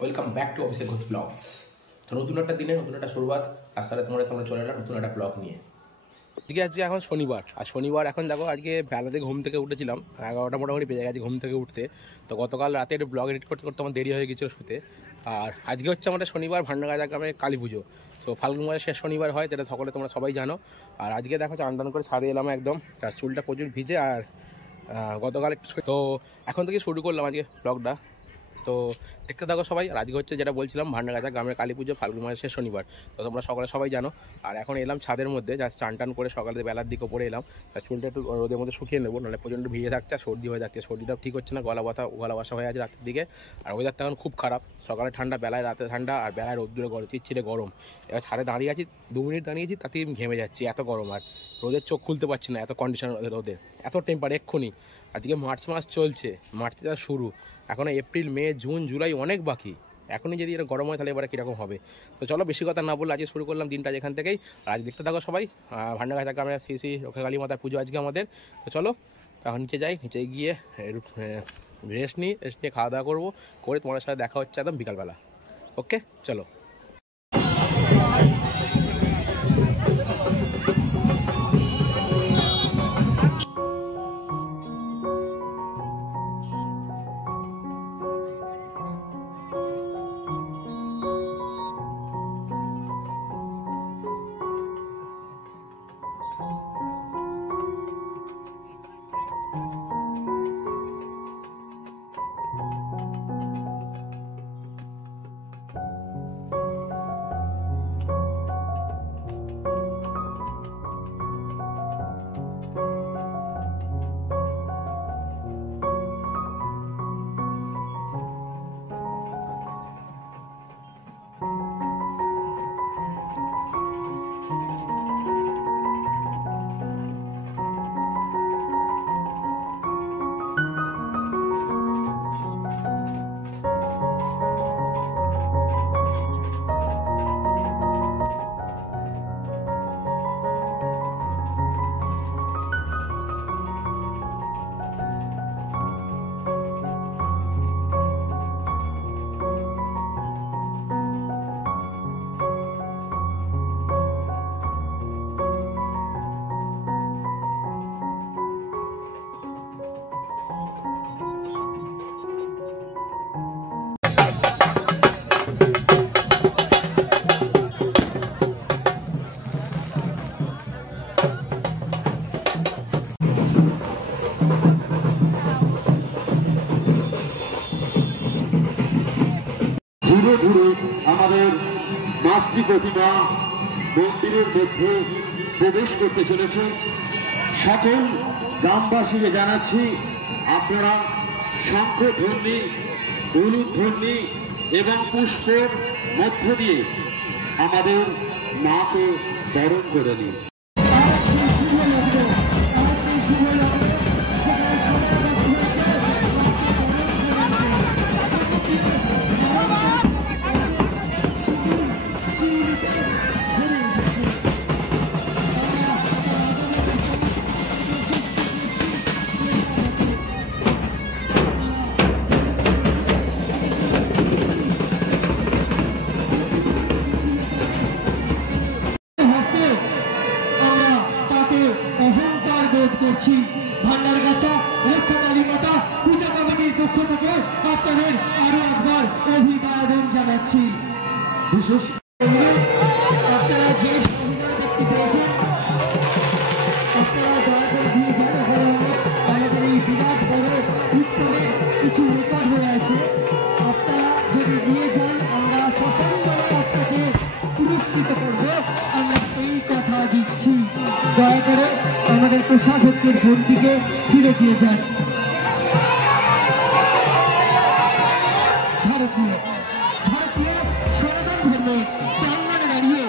Welcome back to Abhishek Ghosh blogs. তো নতুন একটা দিনে নতুন একটা শুরুয়াত, তার সাথে তোমাদের সামনে চলে এলাম নতুন একটা ব্লগ নিয়ে। আজকে এখন শনিবার, আর শনিবার এখন দেখো আজকে বেলাতে ঘুম থেকে উঠেছিলাম, 11টা মোটামুটি বেজে গেছে ঘুম থেকে উঠতে। তো গতকাল রাতে একটু ব্লগ এডিট করতে করতে আমার দেরি হয়ে গেছিলো শুতে। আর আজকে হচ্ছে আমাদের শনিবার, ভান্ডারগাছা গ্রামে কালী পুজো। তো ফাল্গুন মাসের শেষ শনিবার হয়, যেটা সকলে তোমরা সবাই জানো। আর আজকে দেখো চান টান করে ছাদে এলাম একদম, তার চুলটা প্রচুর ভিজে। আর গতকাল একটু তো এখন থেকে শুরু করলাম আজকে ব্লগটা, তো দেখতে থাকো সবাই। আর আজকে হচ্ছে যেটা বলছিলাম ভান্ডারগাছা গ্রামের কালী পুজো, ফাল্গুন মাসের শেষ শনিবার। তো তোমরা সবাই জানো। আর এখন এলাম ছাদের মধ্যে, যা চান টান করে সকালে বেলার দিকে পরে এলাম। তার চুলটা একটু রোদের মধ্যে শুকিয়ে নেবো, নাহলে প্রচণ্ড ভিজে থাকছে, সর্দি হয়ে যাচ্ছে। সর্দিটাও ঠিক হচ্ছে না, গলা বাসা হয়ে আছে রাতের দিকে। আর ওয়েদারটা এখন খুব খারাপ, সকালে ঠান্ডা, বেলায় রাতে ঠান্ডা, আর বেলায় রোদ্দুরে চিচ্ছিরে গরম। এবার ছাদে দাঁড়িয়ে আছি, 2 মিনিট দাঁড়িয়েছি, তাতেই আমি ঘেমে যাচ্ছি, এত গরম। আর রোদের চোখ খুলতে পারছি না, এত কন্ডিশন রোদের, এত টেম্পার এক্ষুনি। আজকে মার্চ মাস চলছে, মার্চে যা শুরু, এখনও এপ্রিল, মে, জুন, জুলাই অনেক বাকি। এখনই যদি এটা গরম হয় তাহলে এবারে কীরকম হবে। তো চলো বেশি কথা না বললে আজকে শুরু করলাম দিনটা যেখান থেকেই। আর আজ দেখতে থাকো সবাই, ভান্ডারগাছা গ্রামের শ্রী রক্ষাকালী মাতার পুজো আজকে আমাদের। তো চলো এখন নিচে যাই, নিচে গিয়ে রেস্ট নিয়ে খাওয়া দাওয়া করবো, করে তোমার সাথে দেখা হচ্ছে একদম বিকালবেলা। ওকে চলো। ধীরে ধীরে আমাদের মাতৃ প্রতিমা মন্দিরের মধ্যে প্রবেশ করতে চলেছে। সকল গ্রামবাসীকে জানাচ্ছি, আপনারা শঙ্খধ্বনি, উলুধ্বনি এবং পুষ্পের মধ্য দিয়ে আমাদের মাকে বরণ করে নিন। ভান্ডারগাছা রক্ষাকালী মাতা পূজা কমিটির পক্ষ থেকে আপনাদের আরো একবার অভিবাদন জানাচ্ছি। বিশেষ আপনারা যে সুবিধা দেখতে পেয়েছেন, আপনারা দয়া করে দিয়ে যান। আমাদের এই বিরাট বড় উৎসবে কিছু রেকর্ড হয়ে আছে, আপনারা যদি নিয়ে যান আমরা সসম্মানে আপনাকে পুরস্কৃত করবো, আমরা এই কথা দিচ্ছি। দয়া করে আমাদের প্রশাসকের ভর্তিকে ফিরে দিয়ে যান। ভারতীয় সনাতন ধর্মের প্রাঙ্গণে দাঁড়িয়ে